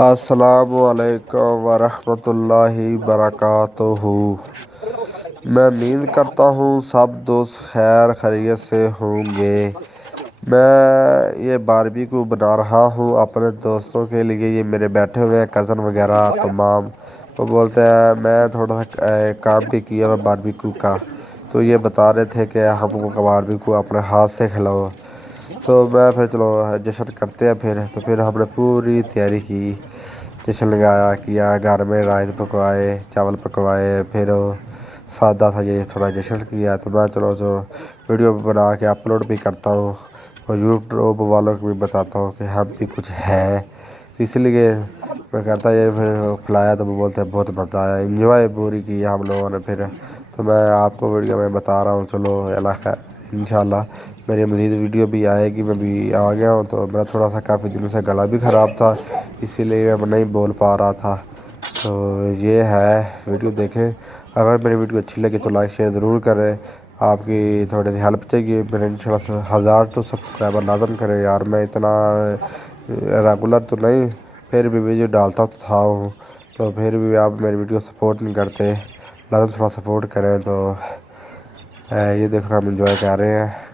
अस्सलामुअलैकुम वरहमतुल्लाहि बरकातुहू। मैं उम्मीद करता हूँ सब दोस्त खैर खैरियत से होंगे। मैं ये बारबेक्यू बना रहा हूँ अपने दोस्तों के लिए। ये मेरे बैठे हुए हैं कज़न वगैरह तमाम। वो बोलते हैं मैं थोड़ा सा काम भी किया हुआ बारबेक्यू का, तो ये बता रहे थे कि हमको बारबेक्यू अपने हाथ से खिलाओ। तो मैं फिर चलो जश्न करते हैं। तो फिर हमने पूरी तैयारी की, जश्न लगाया किया, घर में रायत पकवाए, चावल पकवाए, फिर सादा सा ये थोड़ा जश्न किया। तो मैं चलो जो वीडियो बना के अपलोड भी करता हूँ और यूट्यूब वालों को भी बताता हूँ कि हम भी कुछ है। तो इसलिए मैं करता ये फिर खिलाया तो वो बोलते हैं बहुत मज़ा आया, इंजॉय पूरी की हम लोगों ने। फिर तो मैं आपको वीडियो में बता रहा हूँ। चलो अल्लाह इंशाल्लाह मेरी मज़ीद वीडियो भी आएगी। मैं भी आ गया हूँ, तो मेरा थोड़ा सा काफ़ी दिनों से गला भी ख़राब था, इसीलिए मैं नहीं बोल पा रहा था। तो ये है वीडियो, देखें। अगर मेरी वीडियो अच्छी लगी तो लाइक शेयर ज़रूर करें। आपकी थोड़ी सी हेल्प चाहिए। मेरे इंशाल्लाह 1000 तो सब्सक्राइबर लाजम करें यार। मैं इतना रेगुलर तो नहीं, फिर भी वीडियो डालता तो था हूँ, तो फिर भी आप मेरी वीडियो सपोर्ट नहीं करते। लाजम थोड़ा सपोर्ट करें। तो ये देखो हम इंजॉय कर रहे हैं।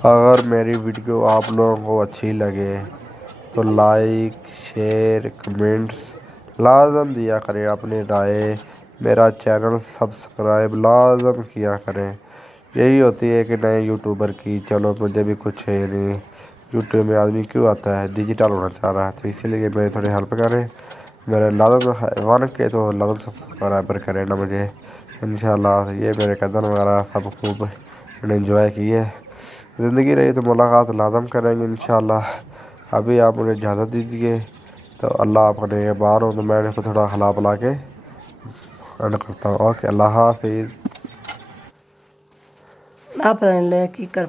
अगर मेरी वीडियो आप लोगों को अच्छी लगे तो लाइक शेयर कमेंट्स लाजम दिया करें, अपनी राय। मेरा चैनल सब्सक्राइब लाजम किया करें। यही होती है कि नए यूट्यूबर की, चलो मुझे भी कुछ है नहीं, यूट्यूब में आदमी क्यों आता है, डिजिटल होना चाह रहा है, तो इसीलिए मेरी थोड़ी हेल्प करें। मेरे लाजम वन के तो लाजम सब्सक्राइबर करें ना मुझे, इंशाल्लाह। ये मेरे कदम वगैरह सब खूब एंजॉय किए। ज़िंदगी रही तो मुलाकात लाजम करेंगे इंशाल्लाह। अभी आप मुझे इजाज़त दीजिए, तो अल्लाह अपने बाहर हो तो मैं इनको थोड़ा खिला पिला के एंड करता हूँ। ओके, अल्लाह हाफिज़। आप की कर